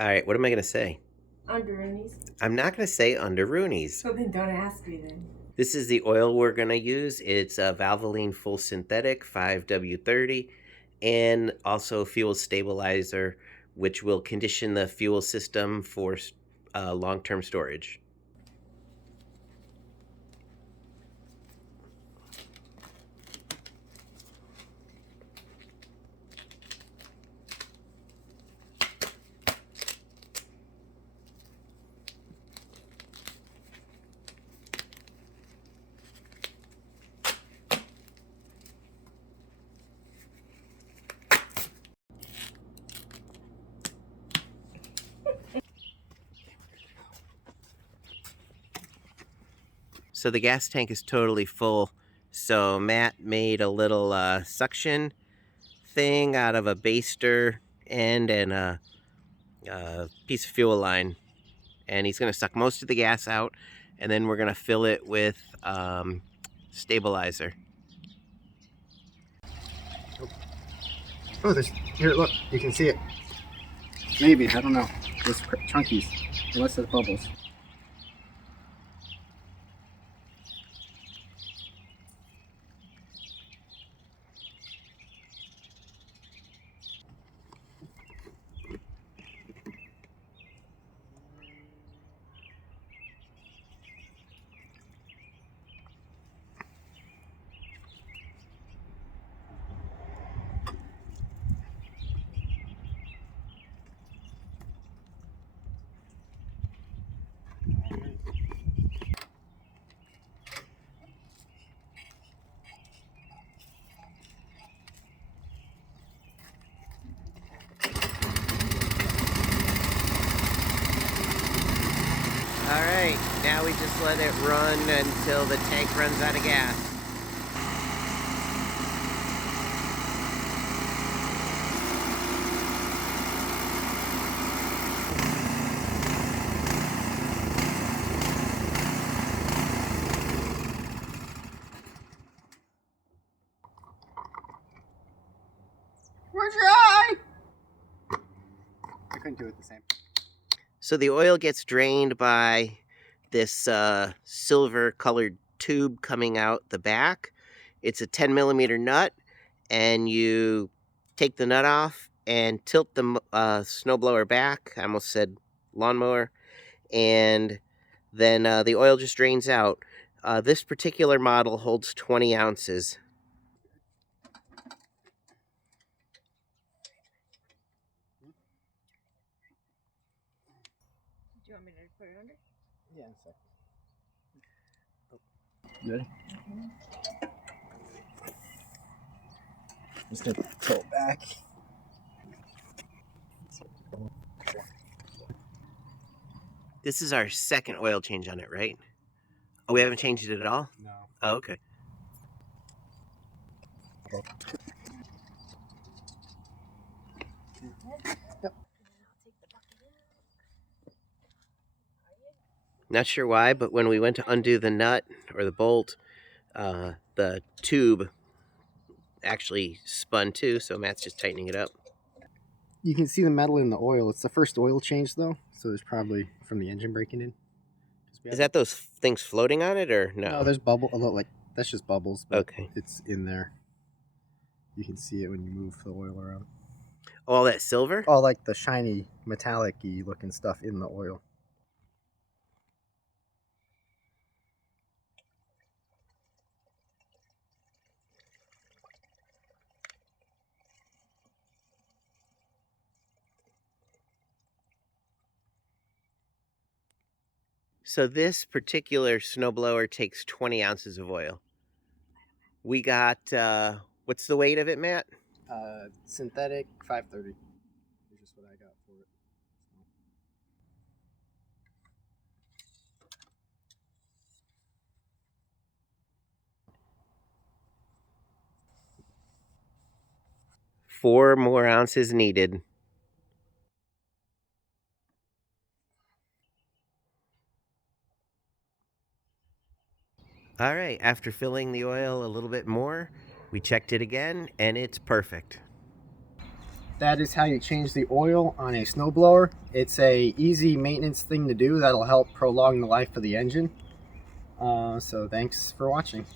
All right, what am I going to say? Underoonies. I'm not going to say under Rooney's. So then don't ask me then. This is the oil we're going to use. It's a Valvoline Full Synthetic 5W30 and also fuel stabilizer, which will condition the fuel system for long-term storage. So the gas tank is totally full. So Matt made a little suction thing out of a baster end and a piece of fuel line. And he's going to suck most of the gas out, and then we're going to fill it with stabilizer. Oh, there's, here, look, you can see it. Maybe, I don't know. There's chunkies, unless there's bubbles. All right, now we just let it run until the tank runs out of gas. Where's your eye? I couldn't do it the same. So the oil gets drained by this silver colored tube coming out the back. It's a 10mm nut, and you take the nut off and tilt the snowblower back. I almost said lawnmower. And then the oil just drains out. This particular model holds 20 ounces. Do you want me to put it under? Yeah, in a second. You ready? Just gonna pull it back. This is our second oil change on it, right? Oh, we haven't changed it at all? No. Oh, okay. Yep. Not sure why, but when we went to undo the nut or the bolt, the tube actually spun too, so Matt's just tightening it up. You can see the metal in the oil. It's the first oil change though, so there's probably from the engine breaking in. Is that those things floating on it or no? No, there's bubble. Although like that's just bubbles, but okay. It's in there. You can see it when you move the oil around. All that silver? All like the shiny metallic-y looking stuff in the oil. So this particular snowblower takes 20 ounces of oil. We got, what's the weight of it, Matt? Synthetic 530 is just what I got for it. 4 more ounces needed. All right, after filling the oil a little bit more, we checked it again, and it's perfect. that is how you change the oil on a snowblower. It's a easy maintenance thing to do that'll help prolong the life of the engine. So thanks for watching.